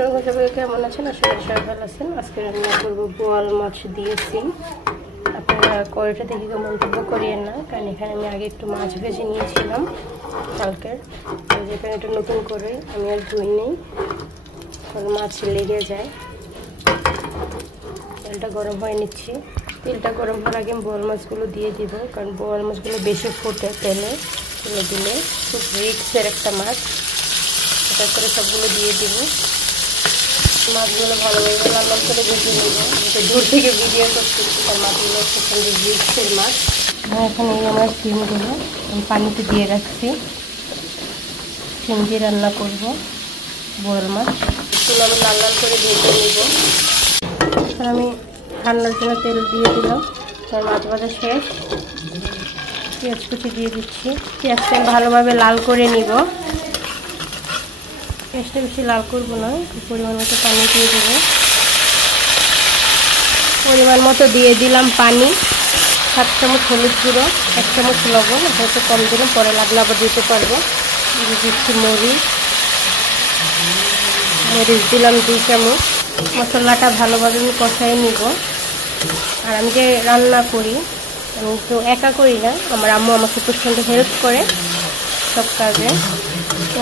আসসালামু আলাইকুম, কেমন আছেন? আসলে সবাই ভালো আছেন। আজকে রান্না করবো বোয়াল মাছ দিয়েছি। আপনারা কড়াইটা দেখে কেউ মন্তব্য করিয়েন না, কারণ এখানে আমি আগে একটু মাছ ভেজে নিয়েছিলাম কালকের। যেখানে এটা নতুন করে আমি আর ধুই নেই, কারণ মাছ লেগে যায়। তেলটা গরম হয়ে নিচ্ছি। তেলটা গরম হওয়ার আগে বোয়াল মাছগুলো দিয়ে দিব, কারণ বোয়াল মাছগুলো বেশি ফোটে তেলে দিলে। খুব রিক্সের একটা মাছ। এটা করে সবগুলো দিয়ে দিব। মাছগুলো ভালোভাবে লাল লাল করে ভেজে নেব। এটা দূর থেকে ভিডিও করছি, তার মাছগুলো প্রচণ্ড রিক্সের মাছ। এখানে এই আমার সিমগুলো আমি পানিতে দিয়ে রাখছি। সিম দিয়ে রান্না করবো বোয়াল মাছ। এগুলো আমি লাল লাল করে ভেজে নেব। এখন আমি রান্নার জন্য তেল দিয়ে দিলাম। তার মাছ ভাজা শেষ। পেঁয়াজ কুচি দিয়ে দিচ্ছি। পেঁয়াজটা ভালোভাবে লাল করে নিব। পেঁয়াজটা বেশি লাল করবো না, পরিমাণ মতো পানি দিয়ে দেবো। পরিমাণ মতো দিয়ে দিলাম পানি। 7 চামচ হলুদ গুঁড়ো, 1 চামচ লবণ, হয়তো কম দিলাম, পরে লাগলে আবার দিতে পারবো। দিয়ে দিচ্ছি মরিচ দিলাম 2 চামচ। মশলাটা ভালোভাবে আমি কষাই নিব। আর আমি যে রান্না করি, আমি তো একা করি না, আমার আম্মু আমাকে প্রচণ্ড হেল্প করে সব কাজে।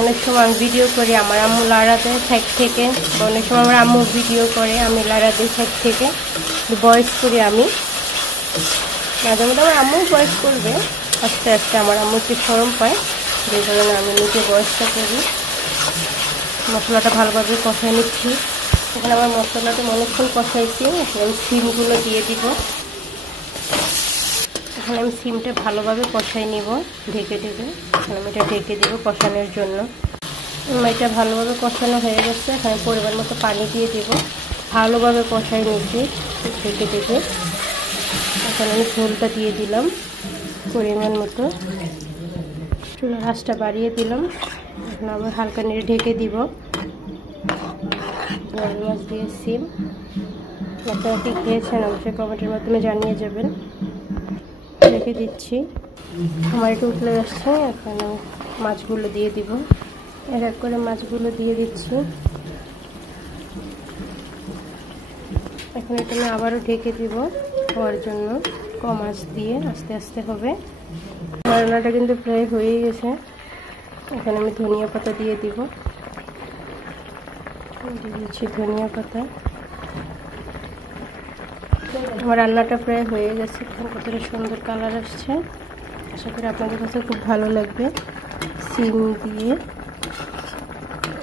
অনেক সময় আমি ভিডিও করি, আমার আম্মু লাড়া দেয় সাইড থেকে। অনেক সময় আমার আম্মু ভিডিও করে, আমি লাড়া দিই সাইড থেকে। ভয়েস করি আমি। মাঝে মধ্যে আমার আম্মু ভয়েস করবে, আস্তে আস্তে আমার আম্মু একটু শরম পায়, যে কারণে আমি নিজে ভয়েসটা করি। মশলাটা ভালোভাবে কষাই নিচ্ছি। এখানে আমার মশলাটা অনেকক্ষণ কষাইছি। এখন আমি সিমগুলো দিয়ে দিব। এখন আমি সিমটা ভালোভাবে কষাই নিব ঢেকে ঢেকে। এখন আমি এটা ঢেকে দিব কষানোর জন্য। এটা ভালোভাবে কষানো হয়ে গেছে। এখানে পরিমাণ মতো পানি দিয়ে দেব। ভালোভাবে কষাই নিচ্ছি ঢেকে ঢেকে। এখন আমি ঝোলটা দিয়ে দিলাম পরিমাণ মতো। চুলার আঁচটা বাড়িয়ে দিলাম। এখন আবার হালকা নেড়ে ঢেকে দিব। বোয়াল মাছ দিয়ে সিম। আপনারা কি খেয়েছেন অবশ্যই কমেন্টের মাধ্যমে জানিয়ে যাবেন। রেখে দিচ্ছি। আমার একটু উতলে আসছে। এখন মাছগুলো দিয়ে দিব। এক এক করে মাছগুলো দিয়ে দিচ্ছি। এখন এটা আমি আবারও ঢেকে দিব হওয়ার জন্য। কম আঁচ দিয়ে আস্তে আস্তে হবে। রান্নাটা কিন্তু প্রায় হয়ে গেছে। এখানে আমি ধনিয়া পাতা দিয়ে দিব। দিয়ে দিচ্ছি ধনিয়া পাতা। আমার রান্নাটা প্রায় হয়ে গেছে। কতটা সুন্দর কালার আসছে। আশা করি আপনাদের কাছে খুব ভালো লাগবে। সিম দিয়ে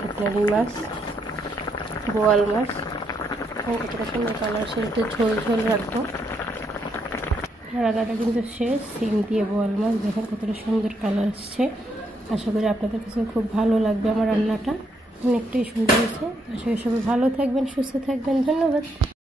আপনার মাছ, বোয়াল মাছ, কতটা সুন্দর কালার আসছে। একটু ঝোল ঝোল রাখবো। রান্নাটা কিন্তু শেষ। সিম দিয়ে বোয়াল মাছ, দেখেন কতটা সুন্দর কালার আসছে। আশা করি আপনাদের কাছে খুব ভালো লাগবে। আমার রান্নাটা অনেকটাই সুন্দর হয়েছে। আশা করি সবাই ভালো থাকবেন, সুস্থ থাকবেন। ধন্যবাদ।